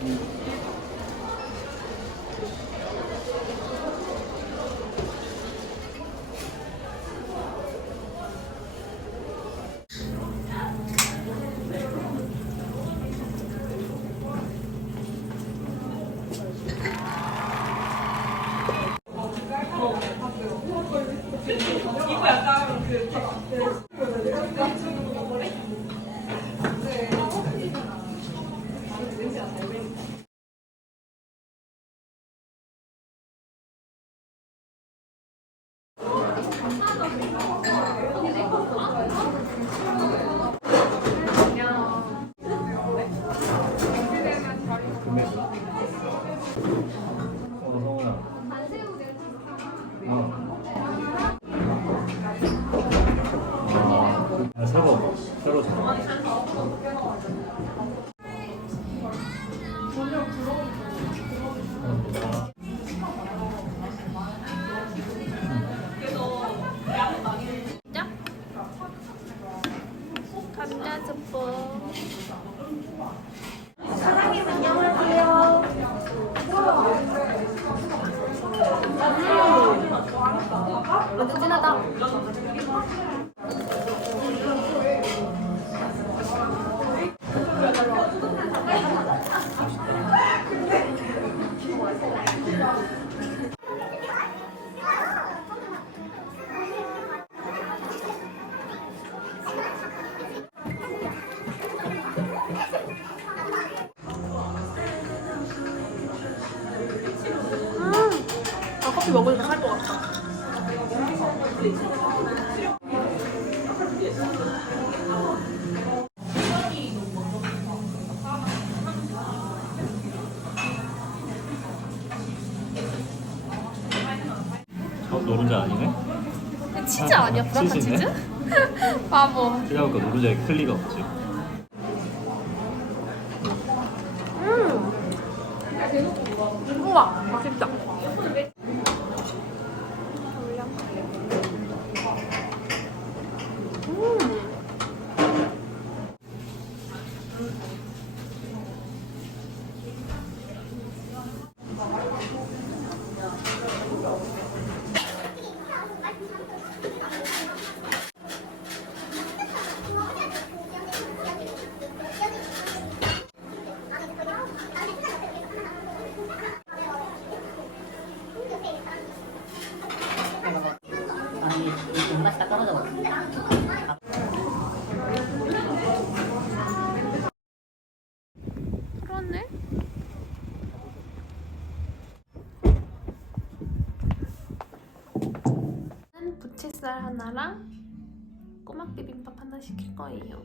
금액. 노른자 아니네? 치즈 아니야? 브라타 치즈네? 치즈? 바보. 생각해보니까 노른자에 클리가 없지. 음. 우와 맛있다. 음. 아니 이 맛이 다 떨어져 버려. 그렇네. 는 부채살 하나랑 꼬막 비빔밥 하나 시킬 거예요.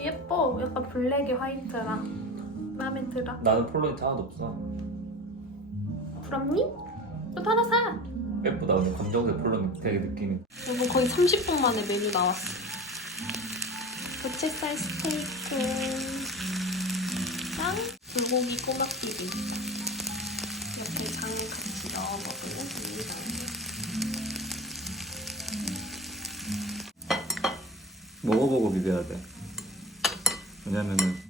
예뻐. 약간 블랙에 화이트랑 마음에 들어. 나는 폴로니트 하나도 없어. 부럽니? 또 하나 사. 예쁘다. 근데 검정색 폴로니트 되게 느낌이. 여러분 거의 30분 만에 메뉴 나왔어. 부채살 스테이크랑 불고기 꼬막 비빔밥 이렇게 장에 같이 넣어 먹으면 됩니다. 먹어보고 비벼야 돼. 왜냐면은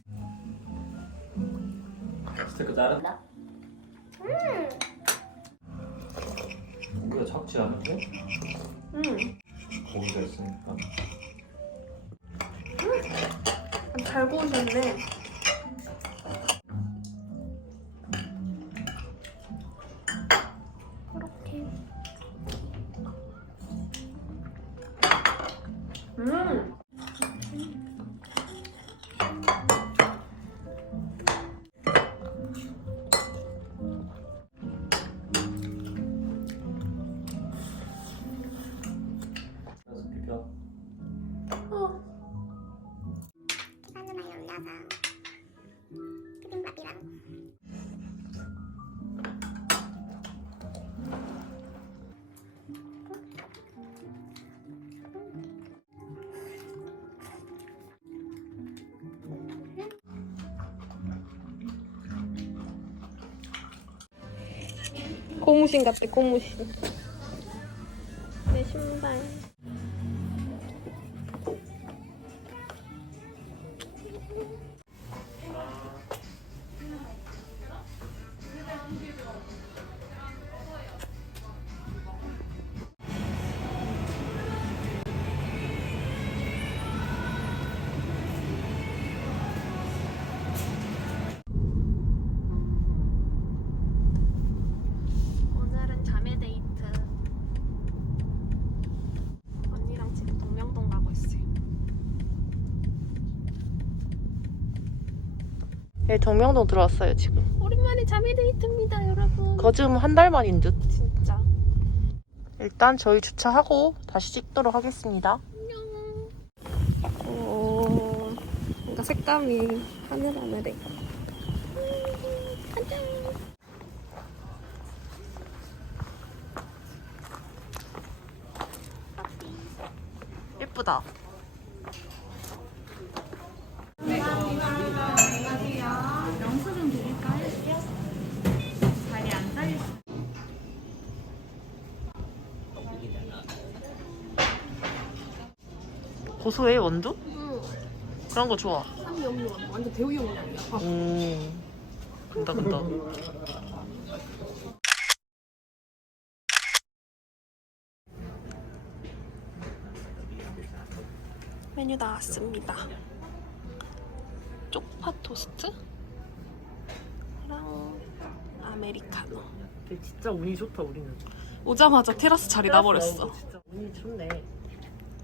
스테이크 자른 고기가 작지 않은데? 음, 고기가 있으니까. 잘 구우셨네. 고무신 같대 고무신. 내 신발 네, 정명동 들어왔어요, 지금. 오랜만에 자매 데이트입니다, 여러분. 거즘 한 달 만인 듯. 진짜. 일단 저희 주차하고 다시 찍도록 하겠습니다. 오, 뭔가 색감이 하늘하늘해. 예쁘다. 고소해 원두? 응. 그런 거 좋아. 쌈이 없는 완전 대우 용량이야. 오. 간다 간다. 메뉴 나왔습니다. 쪽파 토스트? 랑 아메리카노. 진짜 운이 좋다 우리는. 오자마자 테라스 자리 나버렸어. 진짜 운이 좋네.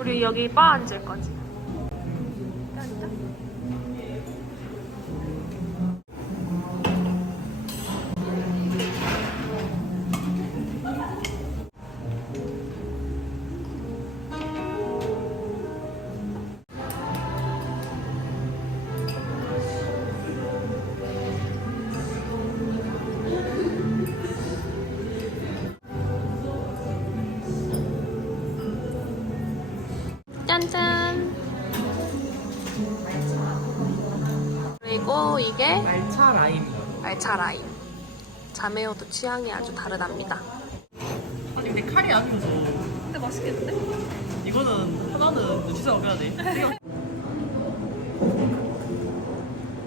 우리 여기 바 앉을 거지. 짠짠. 그리고 이게 말차 라임. 알차 라임. 자매어도 취향이 아주 다르답니다. 아니 근데 칼이 안 켜져. 근데 맛있겠는데? 이거는 하나는 눈치서 먹여야 돼.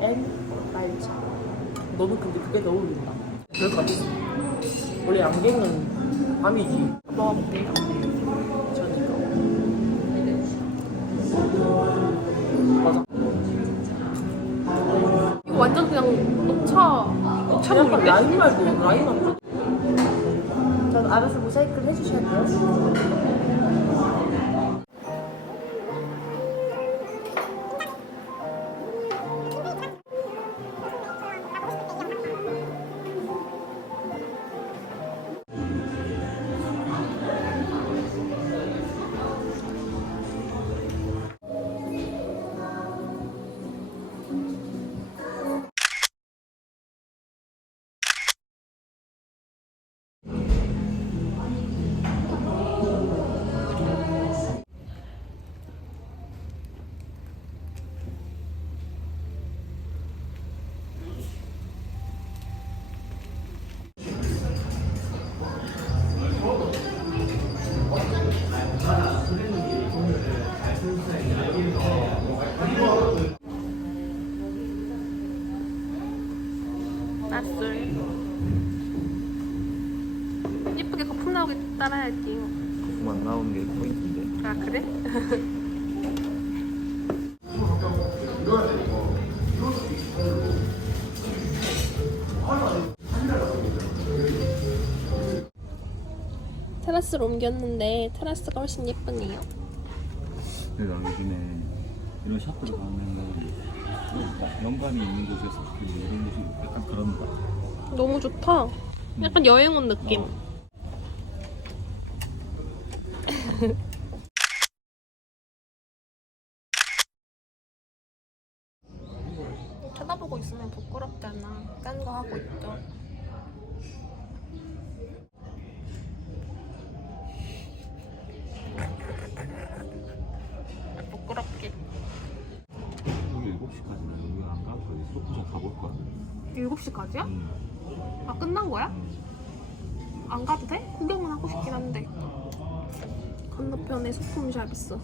엔 말차. 너는 근데 그게 더 어울린다. 그럴 것 같아. 원래 양갱은 밤이지. 먹어볼게. 전 이거. 이거 완전 그냥 녹차 녹차 약간 물인데? 라임 말고 라임 안전 알아서 모자이크를 해주셔야 돼요. 따라야지. 그만 나오는 게 포인트인데. 아 그래? 테라스 테라스로 옮겼는데 테라스가 훨씬 예쁘네요. 근데 나 요즘에 이런 샵들 가면 막 영감이 있는 곳에서 그 이런 곳이 약간 그런 거 같아. 너무 좋다. 약간 여행 온 느낌. 어. 쳐다보고 있으면 부끄럽잖아. 딴 거 하고 있죠. 부끄럽게. 여기 7시까지나 여기 안 가고 여기 소프트 가볼 거야. 7시까지야? 음. 아, 끝난 거야? 음. 안 가도 돼? 구경은 하고 싶긴 한데. 건너편에 소품샵 있어.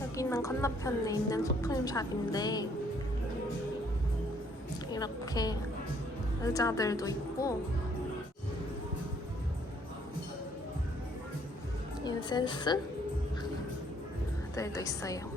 여기는 건너편에 있는 소품샵인데 이렇게 의자들도 있고 센스 들도 있어요.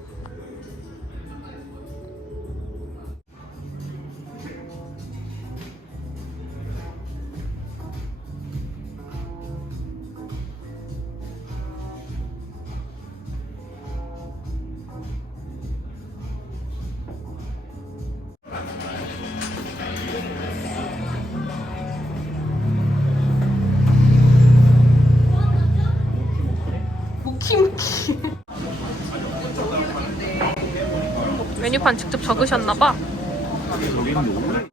메뉴판 직접 적으셨나봐? 저기는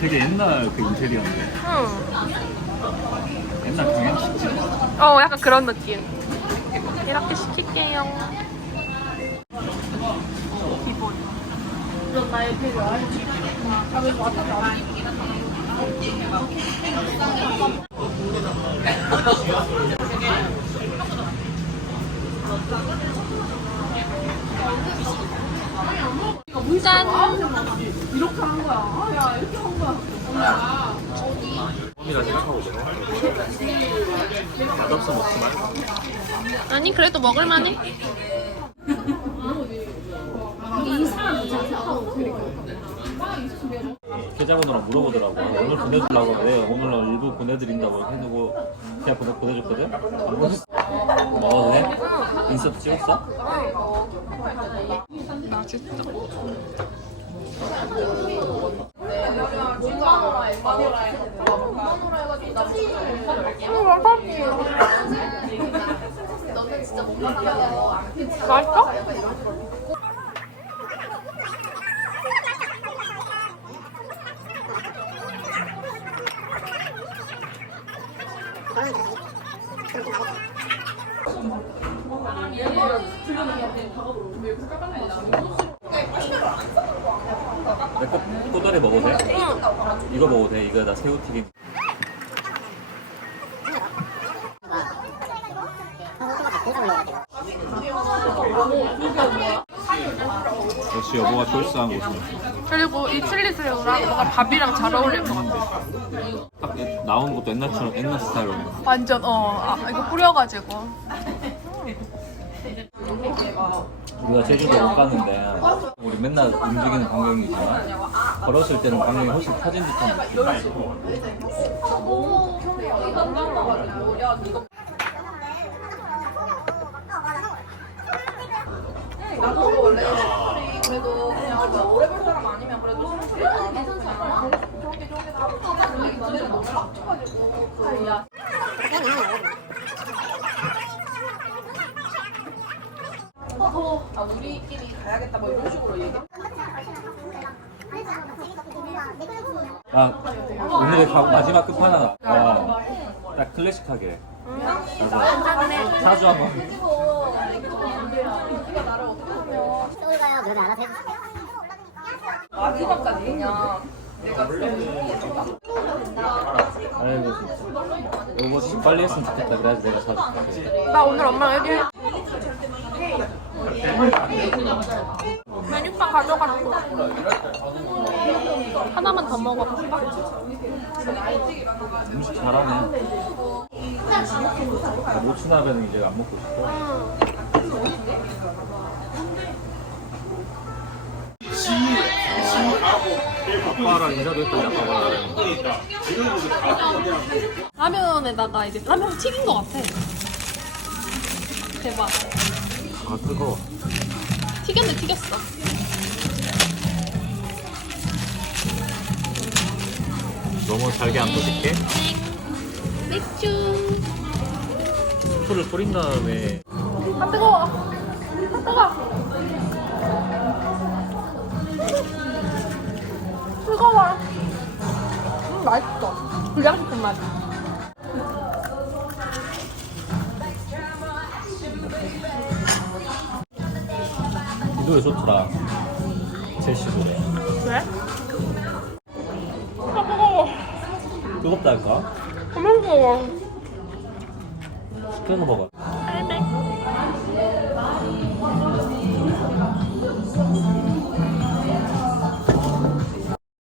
되게 옛날 그 인테리어인데. 응. 옛날 경양식집? 어 약간 그런 느낌. 이렇게 시킬게요 짠! 처음이라 생각하고 내가 맛없어 먹지만. 아니 그래도 먹을만해? 계좌번호랑 물어보더라고. 오늘 보내주려고 그래. 오늘 일부 보내드린다고 해두고 그냥 보내, 보내줬거든? 안 보냈어? 먹어도 돼? 인서트 찍었어? 맛있어. 맛있어? 새우튀김. 역시 여보가 초이스한 곳이네. 그리고 이 칠리 새우랑 뭔가 밥이랑 잘 어울릴 것 같아. 딱 나오는 것도 옛날처럼 옛날 스타일로. 완전 어 아, 이거 뿌려가지고 우리가 제주도 못 갔는데 우리 맨날 움직이는 광경이지만 걸었을 때는 광경이 훨씬 펴진 듯한 느낌. 아 클래식하게. 맞아 사주 한번 가야 그러지 않아서 해주세요. 아이고 진짜 이거 좀 빨리 했으면 좋겠다. 그래야지 내가 사줄게. 나 오늘 엄마랑 얘기해 메뉴판 가져갔어 하나만 더 먹어볼까? 음식 잘하네 모츠나베는 이제 안 먹고 싶어. 아빠랑 인사도 했더니 아빠가 라면에다가 이제 라면 튀긴 것 같아. 대박. 아 뜨거워. 튀겼네 튀겼어. 너무 잘게 안 부실게. 맥주. 술을 뿌린 다음에 아 뜨거워. 아 뜨거. 뜨거워. 음 맛있어. 불량식품 맛. 이 노래 좋더라. 제시 노래. 왜? 아 뜨거워. 뜨겁다 할까? 엄청 뜨거워. 시켜서 먹어.